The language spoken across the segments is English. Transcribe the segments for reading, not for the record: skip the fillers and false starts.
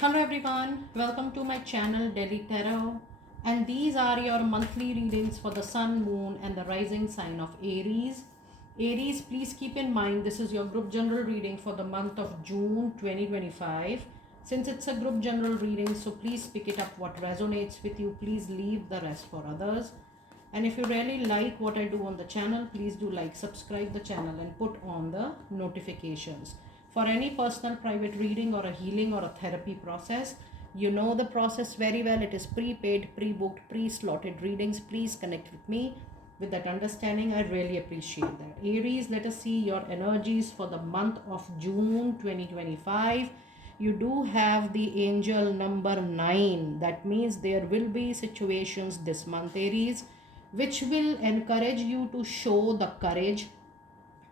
Hello everyone, welcome to my channel Delhi Tarot, and these are your monthly readings for the sun, moon and the rising sign of Aries. Aries, please keep in mind this is your group general reading for the month of June 2025. Since it's a group general reading, so please pick it up what resonates with you. Please leave the rest for others. And if you really like what I do on the channel, please do like, subscribe the channel and put on the notifications. For any personal private reading or a healing or a therapy process, you know the process very well. It is prepaid, pre-booked, pre-slotted readings. Please connect with me. With that understanding, I really appreciate that. Aries, let us see your energies for the month of June 2025. You do have the angel number 9. That means there will be situations this month, Aries, which will encourage you to show the courage,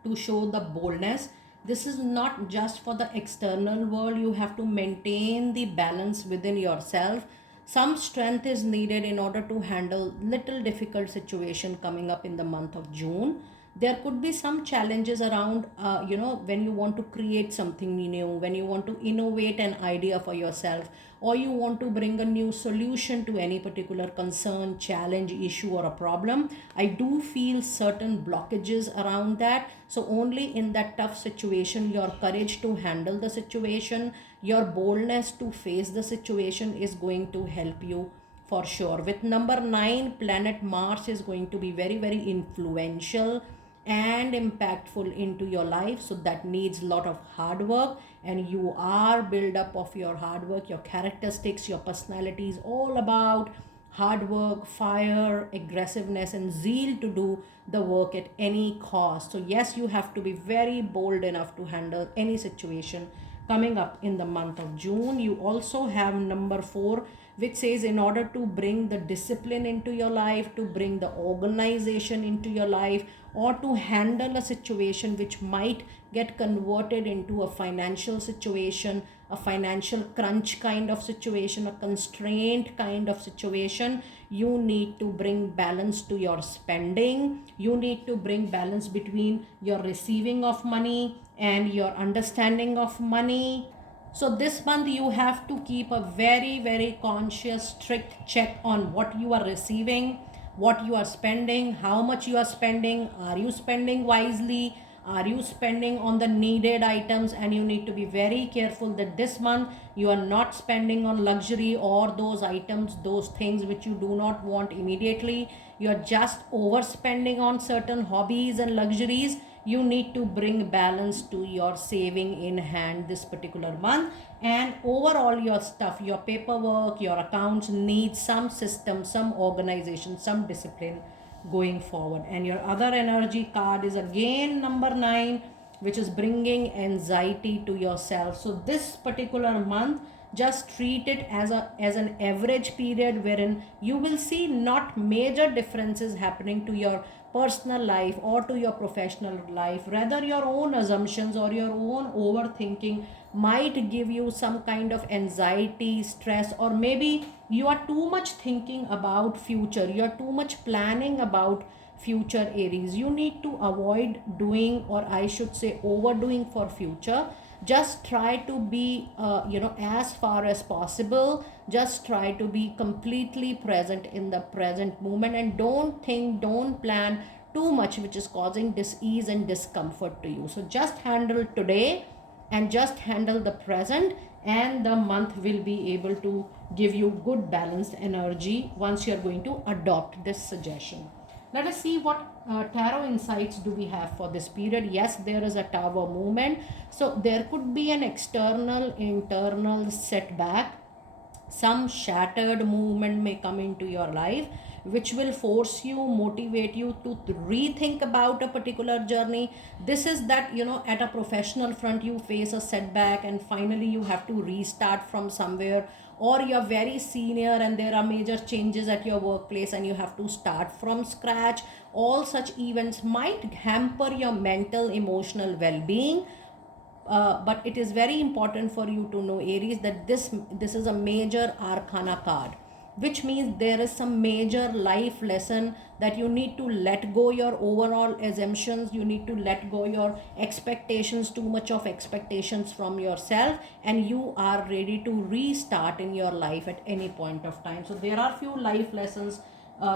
to show the boldness. This is not just for the external world. You have to maintain the balance within yourself. Some strength is needed in order to handle little difficult situation coming up in the month of June. There could be some challenges around when you want to create something new, when you want to innovate an idea for yourself, or you want to bring a new solution to any particular concern, challenge, issue or a problem. I do feel certain blockages around that. So only in that tough situation, your courage to handle the situation, your boldness to face the situation is going to help you for sure. With number 9, planet Mars is going to be very, very influential and impactful into your life. So that needs a lot of hard work, and you are built up of your hard work. Your characteristics, your personality is all about hard work, fire, aggressiveness and zeal to do the work at any cost. So yes, you have to be very bold enough to handle any situation coming up in the month of June. You also have number 4, which says in order to bring the discipline into your life, to bring the organization into your life, or to handle a situation which might get converted into a financial situation, a financial crunch kind of situation, a constraint kind of situation, you need to bring balance to your spending. You need to bring balance between your receiving of money and your understanding of money. So this month you have to keep a very, very conscious, strict check on what you are receiving, what you are spending, how much you are spending, are you spending wisely, are you spending on the needed items. And you need to be very careful that this month you are not spending on luxury or those items, those things which you do not want immediately. You are just overspending on certain hobbies and luxuries. You need to bring balance to your saving in hand this particular month, and overall your stuff, your paperwork, your accounts need some system, some organization, some discipline going forward. And your other energy card is again number 9, which is bringing anxiety to yourself. So this particular month, just treat it as an average period wherein you will see not major differences happening to your personal life or to your professional life. Rather, your own assumptions or your own overthinking might give you some kind of anxiety, stress, or maybe you are too much thinking about future, you are too much planning about future, Aries. You need to avoid doing, or I should say overdoing for future. Just try to be as far as possible, just try to be completely present in the present moment, and don't think, don't plan too much which is causing dis-ease and discomfort to you. So just handle today and just handle the present, and the month will be able to give you good balanced energy once you're going to adopt this suggestion. Let us see what tarot insights do we have for this period. Yes, there is a tower movement. So there could be an external, internal setback. Some shattered movement may come into your life, which will force you, motivate you to rethink about a particular journey. This is that, at a professional front, you face a setback and finally you have to restart from somewhere, or you're very senior and there are major changes at your workplace and you have to start from scratch. All such events might hamper your mental, emotional well-being. But it is very important for you to know, Aries, that this is a major arcana card. which means there is some major life lesson that you need to let go your overall assumptions, you need to let go your expectations, too much of expectations from yourself, and you are ready to restart in your life at any point of time. So there are few life lessons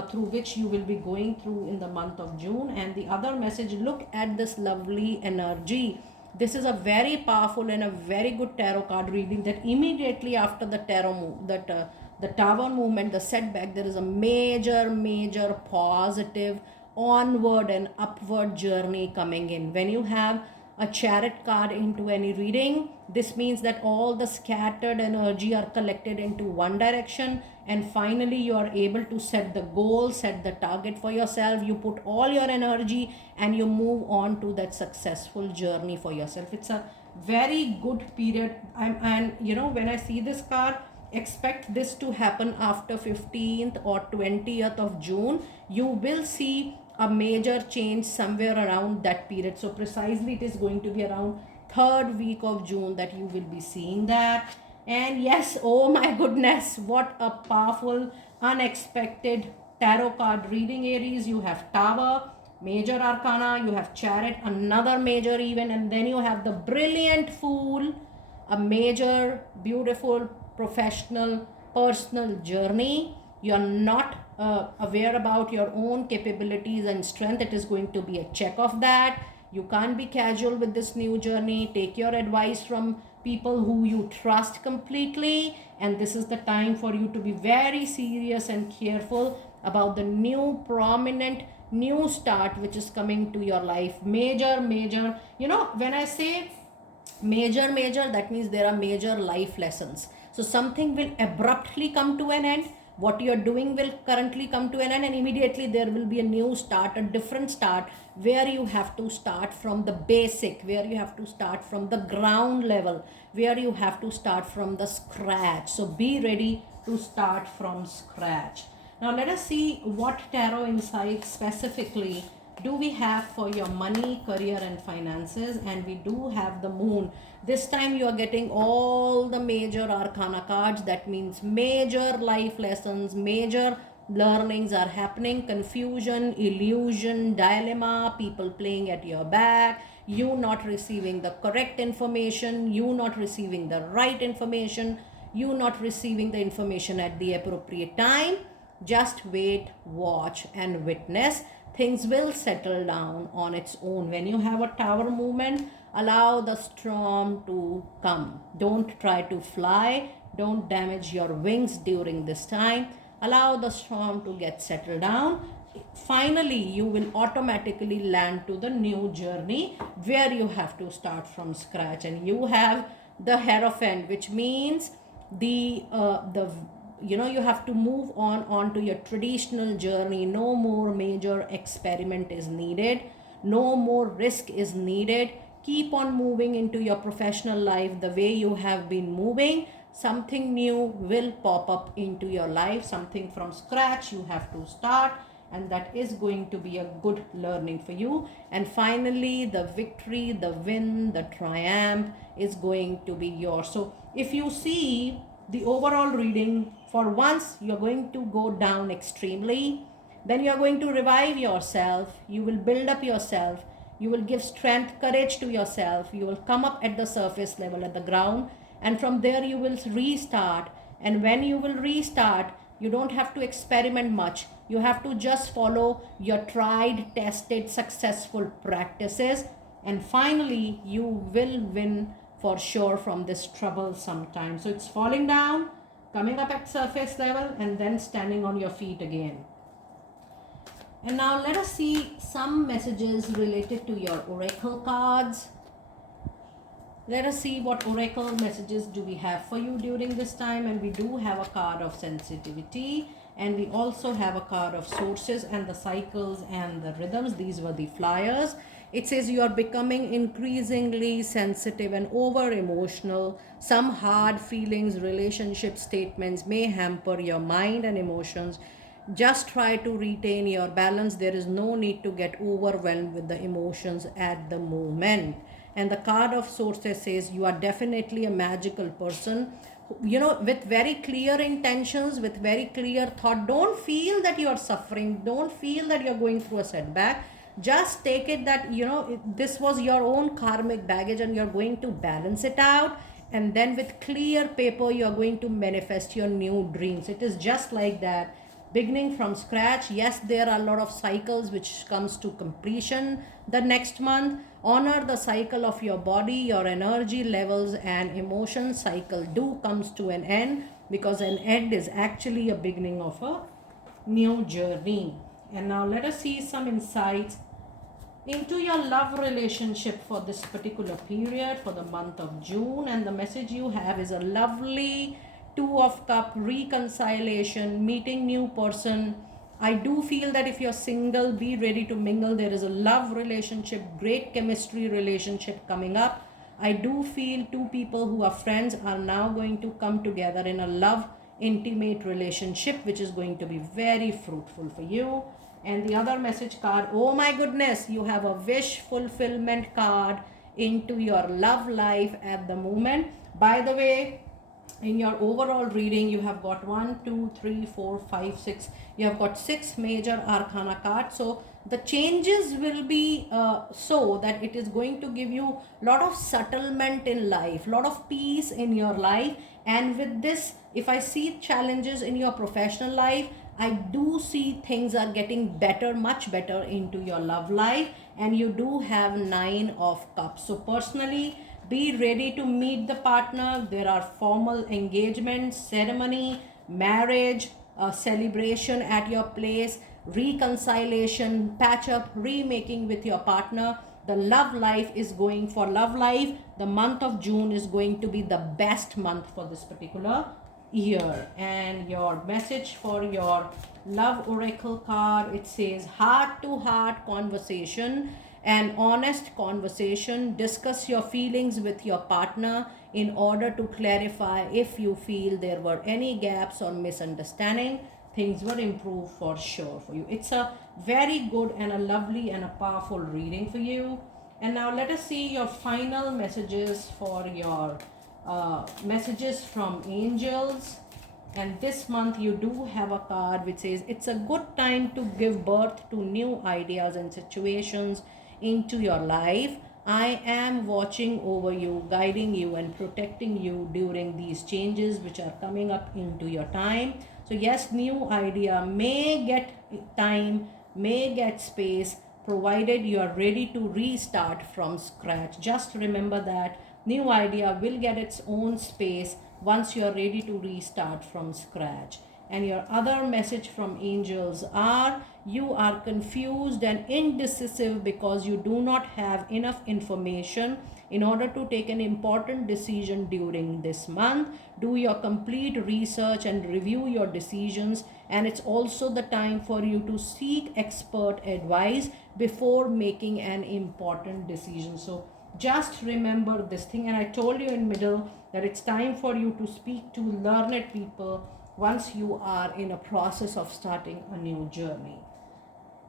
through which you will be going through in the month of June. And the other message, look at this lovely energy. This is a very powerful and a very good tarot card reading, that immediately after the tarot move, the tower movement, the setback, there is a major positive onward and upward journey coming in. When you have a chariot card into any reading, this means that all the scattered energy are collected into one direction, and finally you are able to set the goal, set the target for yourself. You put all your energy and you move on to that successful journey for yourself. It's a very good period. And you know, when I see this card, expect this to happen after 15th or 20th of June. You will see a major change somewhere around that period. So precisely it is going to be around 3rd week of June that you will be seeing that. And yes, oh my goodness, what a powerful, unexpected tarot card reading, Aries. You have Tower, major arcana, you have Chariot, another major event, and then you have the brilliant Fool, a major, beautiful, professional, personal journey. You are not aware about your own capabilities and strength. It is going to be a check of that. You can't be casual with this new journey. Take your advice from people who you trust completely, and this is the time for you to be very serious and careful about the new prominent new start which is coming to your life. Major, you know, when I say major, that means there are major life lessons. So something will abruptly come to an end. What you are doing will currently come to an end, and immediately there will be a new start, a different start, where you have to start from the basic, where you have to start from the ground level, where you have to start from the scratch. So be ready to start from scratch. Now let us see what tarot insights specifically do we have for your money, career and finances. And we do have the Moon. This time you are getting all the major arcana cards. That means major life lessons, major learnings are happening. Confusion, illusion, dilemma, people playing at your back, you not receiving the correct information, you not receiving the right information, you not receiving the information at the appropriate time. Just wait, watch and witness. Things will settle down on its own. When you have a tower movement, allow the storm to come. Don't try to fly. Don't damage your wings during this time. Allow the storm to get settled down. Finally, you will automatically land to the new journey where you have to start from scratch. And you have the Hierophant, which means the you have to move on to your traditional journey. No more major experiment is needed, no more risk is needed. Keep on moving into your professional life the way you have been moving. Something new will pop up into your life, something from scratch you have to start, and that is going to be a good learning for you. And finally, the victory, the win, the triumph is going to be yours. So if you see the overall reading, for once you're going to go down extremely, then you're going to revive yourself, you will build up yourself, you will give strength, courage to yourself, you will come up at the surface level, at the ground, and from there you will restart. And when you will restart, you don't have to experiment much. You have to just follow your tried, tested, successful practices, and finally you will win for sure from this trouble sometime. So it's falling down, coming up at surface level, and then standing on your feet again. And now let us see some messages related to your oracle cards. Let us see what oracle messages do we have for you during this time. And we do have a card of sensitivity, and we also have a card of sources and the cycles and the rhythms. These were the flyers. It says you are becoming increasingly sensitive and over emotional. Some hard feelings, relationship statements may hamper your mind and emotions. Just try to retain your balance. There is no need to get overwhelmed with the emotions at the moment. And the card of sources says you are definitely a magical person, you know, with very clear intentions, with very clear thought. Don't feel that you are suffering, don't feel that you're going through a setback. Just take it that, you know, this was your own karmic baggage and you're going to balance it out, and then with clear paper you are going to manifest your new dreams. It is just like that, beginning from scratch. Yes, there are a lot of cycles which comes to completion the next month. Honor the cycle of your body, your energy levels and emotion cycle do comes to an end, because an end is actually a beginning of a new journey. And now let us see some insights into your love relationship for this particular period, for the month of June. And the message you have is a lovely Two of Cup, reconciliation, meeting new person. I do feel that if you're single, be ready to mingle. There is a love relationship, great chemistry relationship coming up. I do feel two people who are friends are now going to come together in a love intimate relationship, which is going to be very fruitful for you. And the other message card, oh my goodness, you have a wish fulfillment card into your love life at the moment. By the way, in your overall reading, you have got 1, 2, 3, 4, 5, 6. You have got 6 major arcana cards. So the changes will be so that it is going to give you a lot of settlement in life, lot of peace in your life. And with this, if I see challenges in your professional life, I do see things are getting better, much better into your love life. And you do have 9 of Cups. So personally, be ready to meet the partner. There are formal engagements, ceremony, marriage, celebration at your place, reconciliation, patch up, remaking with your partner. The love life is going for love life. The month of June is going to be the best month for this particular year. And your message for your love oracle card, it says heart to heart conversation, an honest conversation. Discuss your feelings with your partner in order to clarify if you feel there were any gaps or misunderstanding. Things will improve for sure for you. It's a very good and a lovely and a powerful reading for you. And now let us see your final messages for your messages from angels. And this month you do have a card which says it's a good time to give birth to new ideas and situations into your life. I am watching over you, guiding you and protecting you during these changes which are coming up into your time. So yes, new idea may get time, may get space, provided you are ready to restart from scratch. Just remember that new idea will get its own space once you are ready to restart from scratch. And your other message from angels are you are confused and indecisive because you do not have enough information in order to take an important decision during this month. Do your complete research and review your decisions, and it's also the time for you to seek expert advice before making an important decision. So just remember this thing, and I told you in middle that it's time for you to speak to learned people once you are in a process of starting a new journey.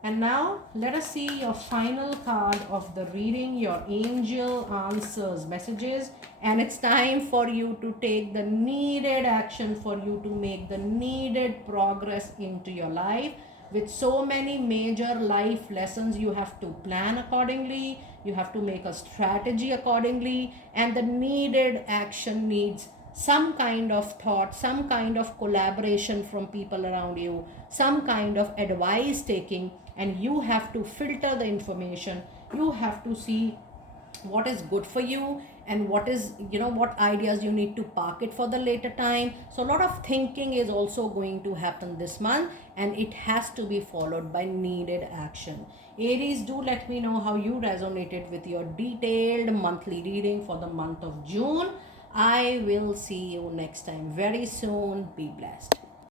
And now let us see your final card of the reading, your angel answers messages. And it's time for you to take the needed action, for you to make the needed progress into your life. With so many major life lessons, you have to plan accordingly, you have to make a strategy accordingly, and the needed action needs some kind of thought, some kind of collaboration from people around you, some kind of advice taking, and you have to filter the information. You have to see what is good for you and what is, what ideas you need to park it for the later time. So a lot of thinking is also going to happen this month, and it has to be followed by needed action. Aries, do let me know how you resonated with your detailed monthly reading for the month of June. I will see you next time very soon. Be blessed.